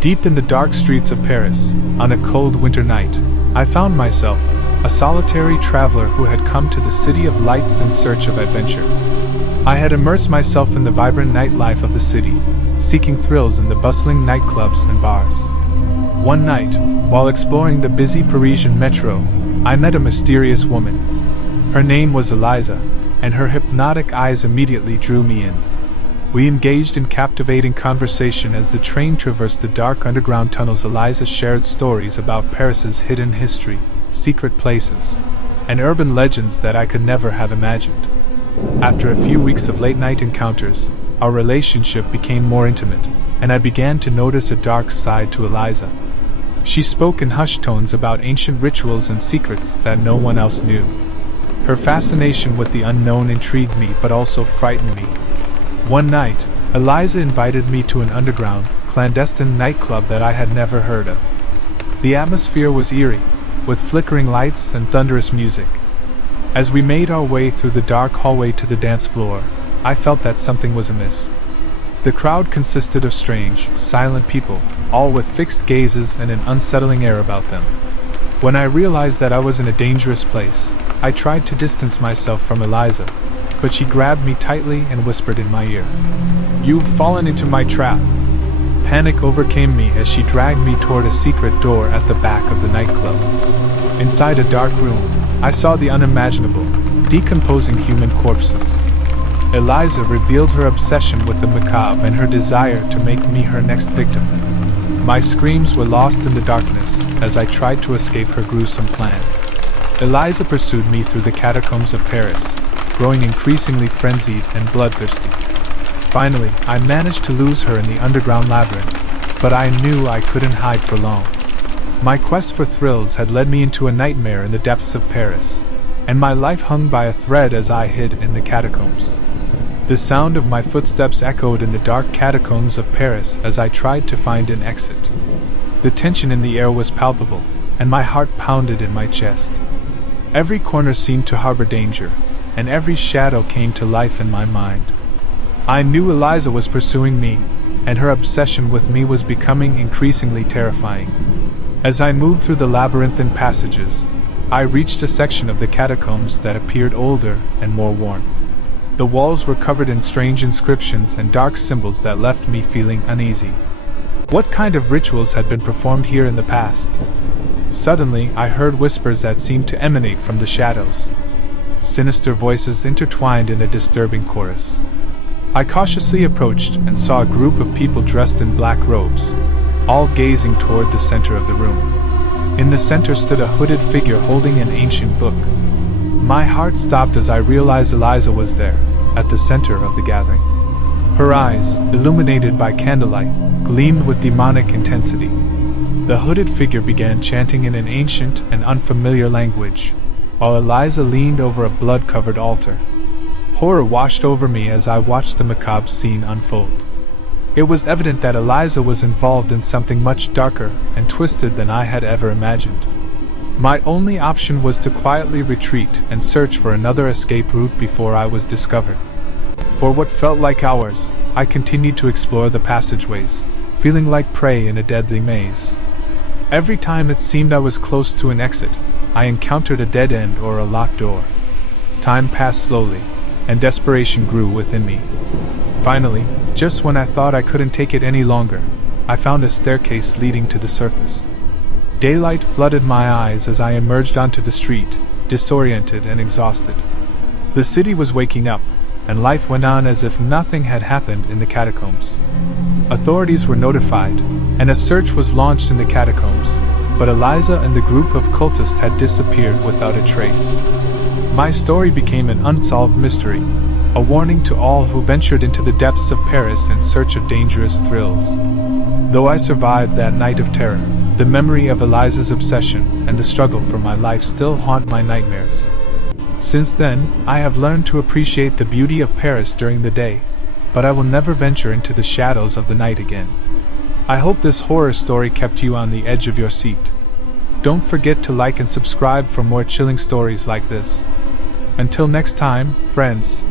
Deep in the dark streets of Paris, on a cold winter night, I found myself, a solitary traveler who had come to the city of lights in search of adventure. I had immersed myself in the vibrant nightlife of the city, seeking thrills in the bustling nightclubs and bars. One night, while exploring the busy Parisian metro, I met a mysterious woman. Her name was Eliza, and her hypnotic eyes immediately drew me in. We engaged in captivating conversation as the train traversed the dark underground tunnels. Eliza shared stories about Paris's hidden history, secret places, and urban legends that I could never have imagined. After a few weeks of late-night encounters, our relationship became more intimate, and I began to notice a dark side to Eliza. She spoke in hushed tones about ancient rituals and secrets that no one else knew. Her fascination with the unknown intrigued me but also frightened me. One night, Eliza invited me to an underground, clandestine nightclub that I had never heard of. The atmosphere was eerie, with flickering lights and thunderous music. As we made our way through the dark hallway to the dance floor, I felt that something was amiss. The crowd consisted of strange, silent people, all with fixed gazes and an unsettling air about them. When I realized that I was in a dangerous place, I tried to distance myself from Eliza, but she grabbed me tightly and whispered in my ear, "You've fallen into my trap." Panic overcame me as she dragged me toward a secret door at the back of the nightclub. Inside a dark room, I saw the unimaginable, decomposing human corpses. Eliza revealed her obsession with the macabre and her desire to make me her next victim. My screams were lost in the darkness as I tried to escape her gruesome plan. Eliza pursued me through the catacombs of Paris, growing increasingly frenzied and bloodthirsty. Finally, I managed to lose her in the underground labyrinth, but I knew I couldn't hide for long. My quest for thrills had led me into a nightmare in the depths of Paris, and my life hung by a thread as I hid in the catacombs. The sound of my footsteps echoed in the dark catacombs of Paris as I tried to find an exit. The tension in the air was palpable, and my heart pounded in my chest. Every corner seemed to harbor danger, and every shadow came to life in my mind. I knew Eliza was pursuing me, and her obsession with me was becoming increasingly terrifying. As I moved through the labyrinthine passages, I reached a section of the catacombs that appeared older and more worn. The walls were covered in strange inscriptions and dark symbols that left me feeling uneasy. What kind of rituals had been performed here in the past? Suddenly, I heard whispers that seemed to emanate from the shadows. Sinister voices intertwined in a disturbing chorus. I cautiously approached and saw a group of people dressed in black robes, all gazing toward the center of the room. In the center stood a hooded figure holding an ancient book. My heart stopped as I realized Eliza was there, at the center of the gathering. Her eyes, illuminated by candlelight, gleamed with demonic intensity. The hooded figure began chanting in an ancient and unfamiliar language, while Eliza leaned over a blood-covered altar. Horror washed over me as I watched the macabre scene unfold. It was evident that Eliza was involved in something much darker and twisted than I had ever imagined. My only option was to quietly retreat and search for another escape route before I was discovered. For what felt like hours, I continued to explore the passageways, feeling like prey in a deadly maze. Every time it seemed I was close to an exit, I encountered a dead end or a locked door. Time passed slowly, and desperation grew within me. Finally, just when I thought I couldn't take it any longer, I found a staircase leading to the surface. Daylight flooded my eyes as I emerged onto the street, disoriented and exhausted. The city was waking up, and life went on as if nothing had happened in the catacombs. Authorities were notified, and a search was launched in the catacombs, but Eliza and the group of cultists had disappeared without a trace. My story became an unsolved mystery, a warning to all who ventured into the depths of Paris in search of dangerous thrills. Though I survived that night of terror, the memory of Eliza's obsession and the struggle for my life still haunt my nightmares. Since then, I have learned to appreciate the beauty of Paris during the day, but I will never venture into the shadows of the night again. I hope this horror story kept you on the edge of your seat. Don't forget to like and subscribe for more chilling stories like this. Until next time, friends.